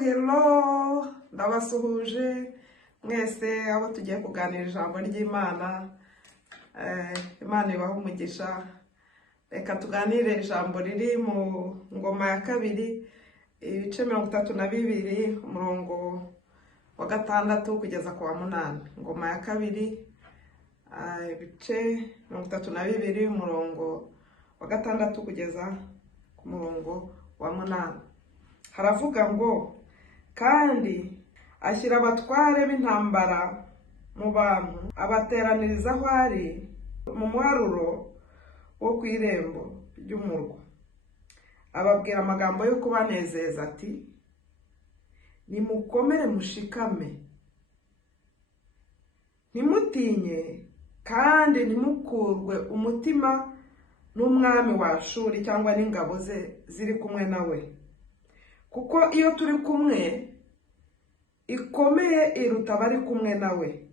hello ndabasuhuje mwese abo tugiye kuganira ijambo ry'Imana. Imana ibaha umugisha. Reka tuganire ijambo riri mu ngoma ya kabiri ibice 32 umurongo wa 6 kugeza ku wa 8. Ngoma ya kabiri ibice 32 umurongo wa 6 kugeza ku murongo wa 8. Haravuga ngo kandi ashyira abatware b'intambara mu bantu abateraniriza aho ari mu muharuro wo ku irembo ry'umurwa, ababwira amagambo yo kubanezeza ati nimukomere mushikame, ntimutinye kandi ntimukurwe umutima n'umwami wa Ashuri cyangwa n'ingabo ze ziri kumwe nawe, kuko iyo turi kumwe ikomeye iruta bari kumwe nawe.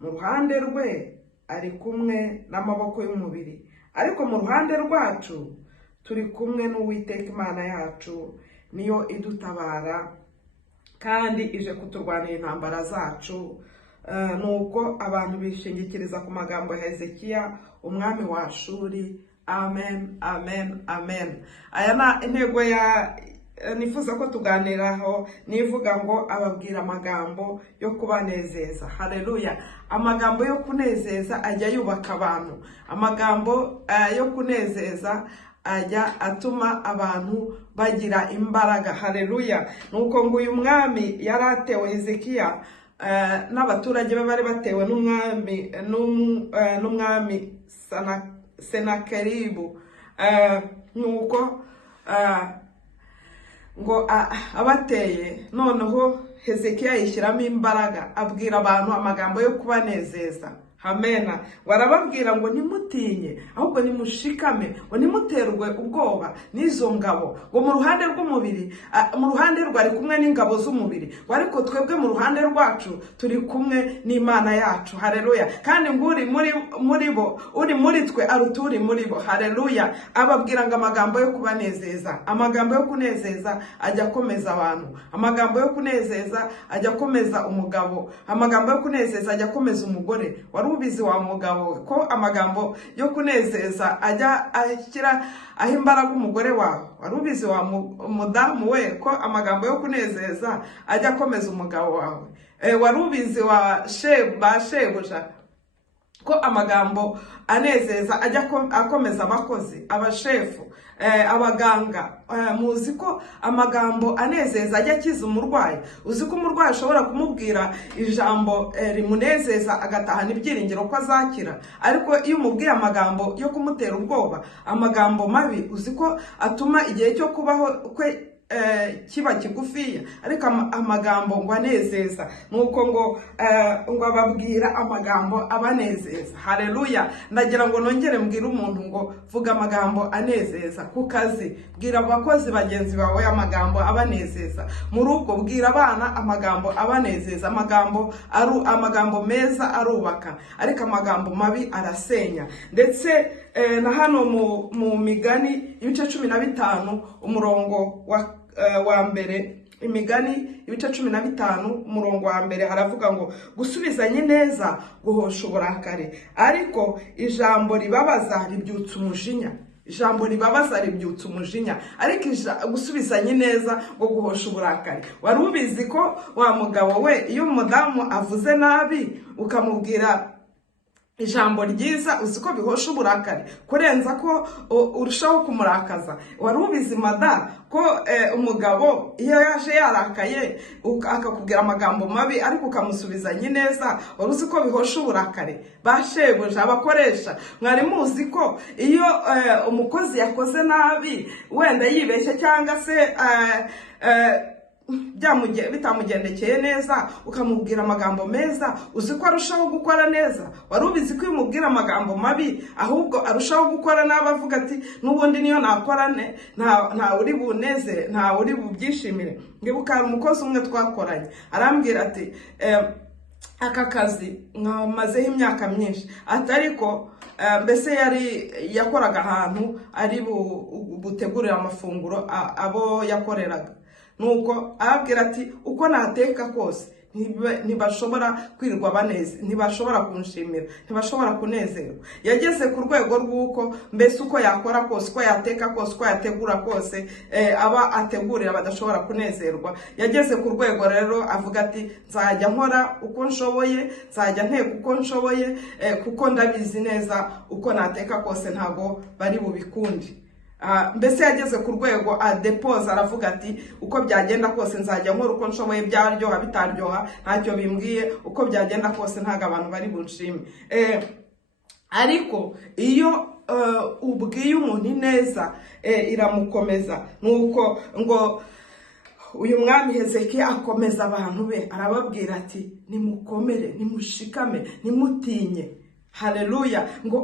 Mu ruhande rwe ari kumwe n'amaboko y'umubiri, ariko mu ruhande rwacu turi kumwe n'Uwiteka Imana yacu, niyo idutabara kandi ije kuturwanira intambara zacu. Nuko abantu bishingikiriza ku magambo ya Hezekiya umwami wa Ashuri. Amen, amen, amen. Aya na intego ya nifuza ko tuganiraho, nivuga ngo ababwira amagambo yo kubanezeza. Haleluya. Amagambo yo kunezeza ajya yubaka abantu. Amagambo yo kunezeza ajya atuma abantu bagira imbaraga. Haleluya. Nuko ngo uyu mwami yaratewe Hezekiya n'abaturage be bari batewe n'umwami Senakeribu. Nuko ngo abateye, noneho Hezekiya yishyiramo imbaraga abwira abantu amagambo yo kubanezeza. Amena. Warababwira ngo nimutinye, ahubwo nimushikame, ngo nimuterwe ubwoba n'izo ngabo. Ngo mu ruhande rw'umubiri, mu ruhande rwari kumwe n'ingabo z'umubiri, ariko twebwe mu ruhande rwacu turi kumwe n'Imana yacu. Haleluya. Kandi nguri muri bo, uri muri twe aruturi muri bo. Haleluya. Ababwira ngo amagambo yo kubanezeza. Amagambo yo kunezeza ajya komeza abantu. Amagambo yo kunezeza ajya komeza umugabo. Amagambo yo kunezeza ajya komeza umugore. Ubizi wa mugabo ko amagambo yo kunezeza ajya ashyira aho imbaraga umugore wawe? Warubizi wa mudamu we ko amagambo yo kunezeza ajya akomeza umugabo wawe? Warubizi wa shebuja ko amagambo anezeza ajya akomeza abakozi, abashefu, abaganga? Muzi ko amagambo anezeza ajya akiza umurwayi? Uzi ko umurwayi ashobora kumubwira ijambo rimunezeza agatahana ibyiringiro ko azakira, ariko iyo umubwiye amagambo yo kumutera ubwoba, amagambo mabi, uzi ko atuma igihe cyo kubaho kwe kiba kigufiya. Ariko amagambo ngo anezeza, nuko ngo ababwira amagambo abanezeza. Haleluya. Ndagira ngo nongere mbwira umuntu ngo vuga amagambo anezeza ku kazi, bwira abakozi bagenzi bawe amagambo abanezeza, mu rugo bwira abana amagambo abanezeza. Amagambo meza arubaka, ariko amagambo mabi arasenya. Ndetse na hano mu Migani ibice 15 umurongo wa mbere, Imigani ibice 15 umurongo wa mbere, haravuga ngo gusubizanya neza guhosha uburakari, ariko ijambo ribabaza ribyutsa umujinya. Ijambo ribabaza ribyutsa umujinya, ariko gusubizanya neza ngo guhosha uburakari. Wari ubizi ko wa mugabo we, iyo umudamu avuze nabi ukamubwira ijambo ryiza, uzi ko bihosha uburakari kurenza ko urushaho kumurakaza? Wari ubizi mada ko umugabo iyo yaje yarakaye akakubwira amagambo mabi ariko ukamusubizanya neza, wari uzi ko bihosha uburakari? Bashebuja, abakoresha, mwari muzi ko iyo umukozi yakoze nabi, wenda yibeshye cyangwa se bitamugendekeye neza, ukamubwira amagambo meza, uzi ko arushaho gukora neza? Wari ubizi ko iyo umubwira amagambo mabi ahubwo arushaho gukora nabi, avuga ati n'ubundi niyo nakorane nta uri buneze, nta uri bubyishimire? Ngibuka umukozi umwe twakoranye arambwira ati aka kazi nkamazeho imyaka myinshi, atariko mbese yakoraga ahantu ari butegurira amafunguro abo yakoreraga. nuko arabwira ati uko nateka kose ntibashobora kwirirwa baneze, ntibashobora kunshimira, ntibashobora kunezerwa. Yageze ku rwego rw'uko mbese uko yakora kose, uko yateka kose, uko yategura kose, aba ategurira badashobora kunezerwa. Yageze ku rwego rero avuga ati nzajya nkora uko nshoboye, nzajya nteka uko nshoboye, kuko ndabizi neza uko nateka kose ntago bari bubikundi. Mbese yageze ku rwego adepoza aravuga ati uko byagenda kose nzajya nkora uko nshoboye, byaryoha bitaryoha ntacyo bimbwiye, uko byagenda kose ntago abantu bari bunshime. Ariko iyo ubwiye umuntu neza iramukomeza. Nuko ngo uyu mwami Hezekiya akomeza abantu be, arababwira ati nimukomere, nimushikame, nimutinye. Haleluya. Ngo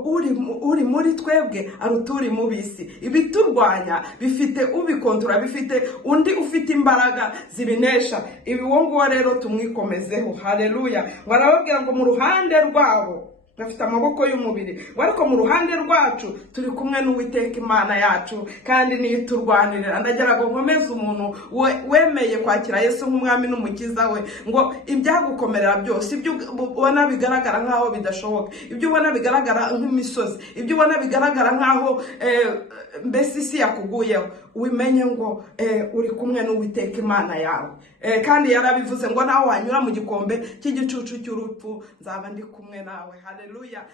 uri muri twebwe aruturi mu bisi. Ibiturwanya bifite ubikontora, bifite undi ufite imbaraga zibinesha. Uwo nguwo rero tumwikomezeho. Haleluya. Barababwira ngo mu ruhande rwabo bafite amaboko y'umubiri, ariko mu ruhande rwacu turi kumwe n'Uwiteka Imana yacu, kandi niyo turwanirira. Ndagira ngo nkomeze umuntu wemeye kwakira Yesu nk'umwami n'umukiza we, ngo ibyagukomerera byose, ibyo ubona bigaragara nkaho bidashoboka, ibyo ubona bigaragara nk'imisozi, ibyo ubona bigaragara nkaho mbese isi yakuguyeho, umenye ngo uri kumwe n'Uwiteka Imana yawe. Kandi yarabivuze ngo naho wanyura mu gikombe cy'igicucu cy'urupfu nzaba ndi kumwe nawe. Haleluya.